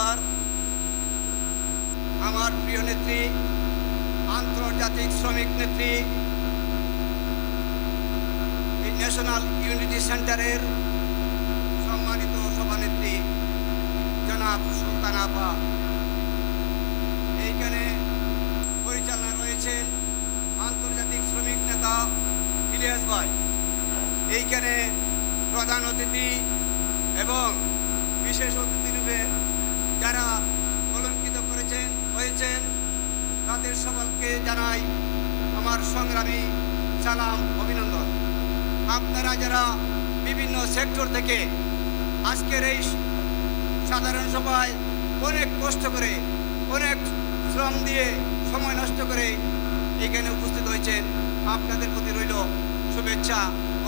জিন্দাবাদ। আমার প্রিয় নেত্রী, আন্তর্জাতিক শ্রমিক নেত্রী, এই ন্যাশনাল ইউনিটি সেন্টারের সম্মানিত সভানেত্রী জনাব সুলতানা আপা, এইখানে পরিচালনা রয়েছেন আন্তর্জাতিক শ্রমিক নেতা ইলিয়াস ভাই, এইখানে প্রধান অতিথি এবং বিশেষ অতিথি রূপে যারা অলঙ্কিত হয়েছেন তাদের সকলকে জানাই আমার সংগ্রামী সালাম, অভিনন্দন। আপনারা যারা বিভিন্ন সেক্টর থেকে আজকের এই সাধারণ সভায় অনেক কষ্ট করে, অনেক শ্রম দিয়ে, সময় নষ্ট করে এখানে উপস্থিত হয়েছেন, আপনাদের প্রতি রইল শুভেচ্ছা,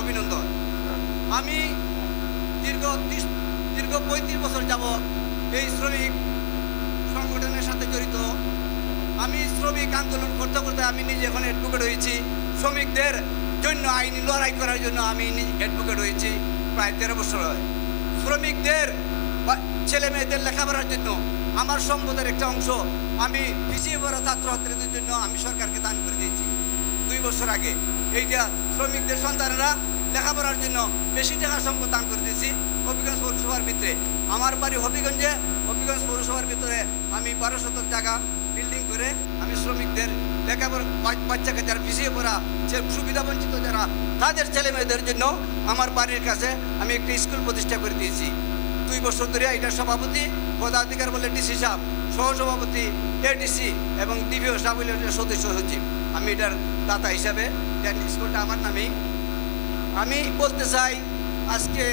অভিনন্দন। আমি দীর্ঘ 35 বছর যাবৎ এই শ্রমিক সংগঠনের সাথে জড়িত। আমি শ্রমিক আন্দোলন করতে করতে আমি নিজে এখন অ্যাডভোকেট হয়েছি। শ্রমিকদের জন্য আইনি লড়াই করার জন্য আমি অ্যাডভোকেট হয়েছি প্রায় 13 বছর হয়। শ্রমিকদের ছেলে মেয়েদের লেখাপড়ার জন্য আমার সম্পদের একটা অংশ আমি পিছিয়ে পড়া ছাত্রছাত্রীদের জন্য আমি সরকারকে দান করে দিয়েছি 2 বছর আগে। এইটা শ্রমিকদের সন্তানেরা লেখাপড়ার জন্য বেশি টাকা সম্পদ দান করে দিয়েছি হবিগঞ্জ পৌরসভার ভিতরে। আমার বাড়ি হবিগঞ্জে, হবিগঞ্জ পৌরসভার ভিতরে আমি 12 শতক জায়গা বিল্ডিং করে আমি শ্রমিকদের লেখাপড়া, বাচ্চাকে যারা পিছিয়ে পড়া, সুবিধা বঞ্চিত যারা, তাদের ছেলে মেয়েদের জন্য আমার বাড়ির কাছে আমি একটি স্কুল প্রতিষ্ঠা করে দিয়েছি 2 বছর ধরে। এটার সভাপতি পদাধিকার বলে ডিসি সাহেব, সহসভাপতি এডিসি এবং ডিভিও সাহেব সদস্য সচিব। আমি এটার দাতা হিসাবে স্কুলটা আমার নামেই। আমি বলতে চাই আজকে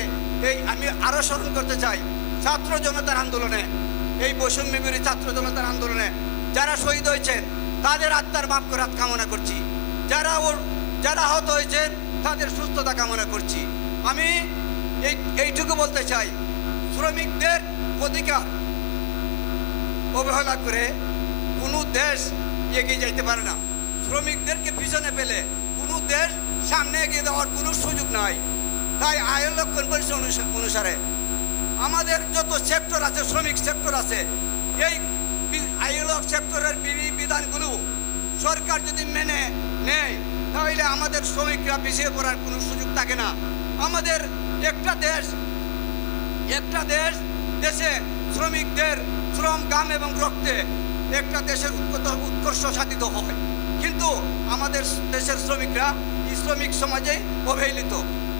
আমি আরও স্মরণ করতে চাই ছাত্র জনতার আন্দোলনে, এই বৈষম্য বিরোধী ছাত্র জনতার আন্দোলনে যারা শহীদ হয়েছেন তাদের আত্মার মাফ করার কামনা করছি। যারা আহত হয়েছেন তাদের সুস্থতা কামনা করছি। আমি এইটুকু বলতে চাই, শ্রমিকদের অধিকার অবহেলা করে কোনো দেশ এগিয়ে যেতে পারে না। শ্রমিকদেরকে পিছনে ফেলে কোনো দেশ সামনে এগিয়ে দেওয়ার কোনো সুযোগ নাই। তাই ILO কনভেনশন অনুসারে আমাদের যত সেক্টর আছে, শ্রমিক সেক্টর আছে, এই ILO সেক্টরের বিধানগুলো সরকার যদি মেনে নেয় তাহলে আমাদের শ্রমিকরা পিছিয়ে পড়ার কোনো সুযোগ থাকে না। আমাদের একটা দেশে শ্রমিকদের শ্রম, ঘাম এবং রক্তে একটা দেশের উৎকর্ষ সাধিত হয়, কিন্তু আমাদের দেশের শ্রমিকরা শ্রমিক সমাজে অবহেলিত।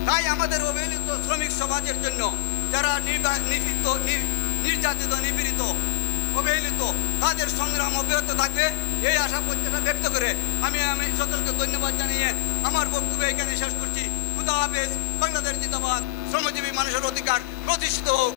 তাই আমাদের অবহেলিত শ্রমিক সমাজের জন্য যারা নির্যাতিত, নিপীড়িত, অবহেলিত, তাদের সংগ্রাম অব্যাহত থাকবে এই আশা প্রত্যাশা ব্যক্ত করে আমি সকলকে ধন্যবাদ জানিয়ে আমার বক্তব্য এখানে শেষ করছি। খুদা হাফেজ। বাংলাদেশ জিন্দাবাদ। শ্রমজীবী মানুষের অধিকার প্রতিষ্ঠিত হোক।